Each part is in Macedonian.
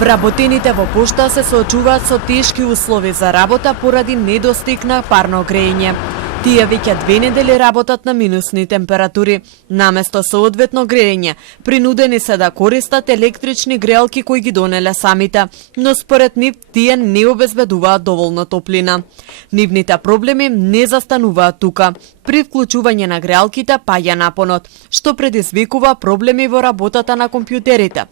Вработените во пошта се соочуваат со тешки услови за работа поради недостиг на парно грејење. Тие веќе 2 недели работат на минусни температури. Наместо соодветно грејење, принудени се да користат електрични греалки кои ги донеле самите, но според нив тие не обезбедуваат доволно топлина. Нивните проблеми не застануваат тука. При вклучување на греалките паѓа напонот, што предизвикува проблеми во работата на компјутерите.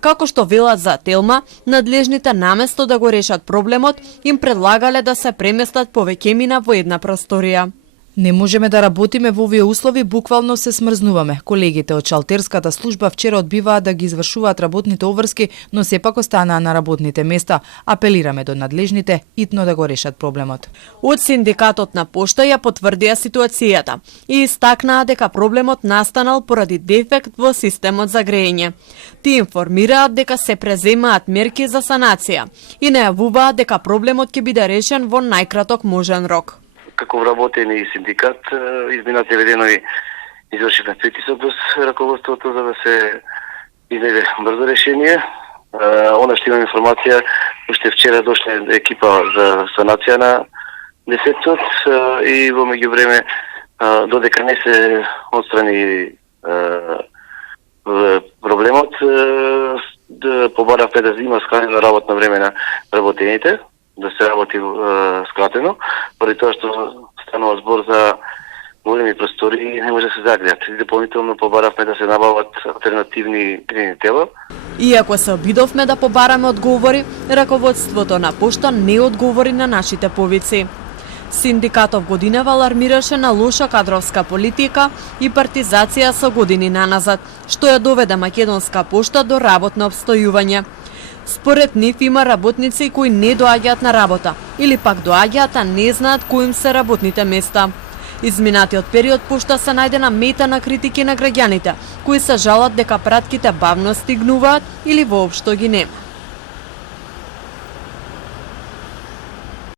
Како што велат за Телма, надлежните наместо да го решат проблемот, им предлагале да се преместат повеќе мина во една просторија. Не можеме да работиме во овие услови, буквално се смрзнуваме. Колегите од шалтерската служба вчера одбиваат да ги извршуваат работните обврски, но сепак останаа на работните места. Апелираме до надлежните итно да го решат проблемот. Од синдикатот на пошта ја потврдија ситуацијата и истакнаа дека проблемот настанал поради дефект во системот за грејење. Тие информираат дека се преземаат мерки за санација и најавуваат дека проблемот ќе биде решен во најкраток можен рок. Како вработени синдикат, изминатите веденови извршивме притисок до раководството за да се изнајде брзо решение. Она што имам информација, уште вчера дошле екипа за санација на десецот и во меѓувреме додека не се отстрани проблемот, побаравме да има скратено работно време на работените, да се работи скратено, поради тоа што станува збор за големи простори и не може да се загреат. И дополнително побаравме да се набават алтернативни грејни тела. Иако се обидовме да побараме одговори, раководството на пошта не одговори на нашите повици. Синдикатов годинава алармираше на лоша кадровска политика и партизација со години наназад, што ја доведе Македонска пошта до работно обстојување. Според нив има работници кои не доаѓаат на работа, или пак доаѓаат, а не знаат кои им се работните места. Изминатиот период пошта се најде на мета на критики на граѓаните, кои се жалат дека пратките бавно стигнуваат или воопшто ги нема.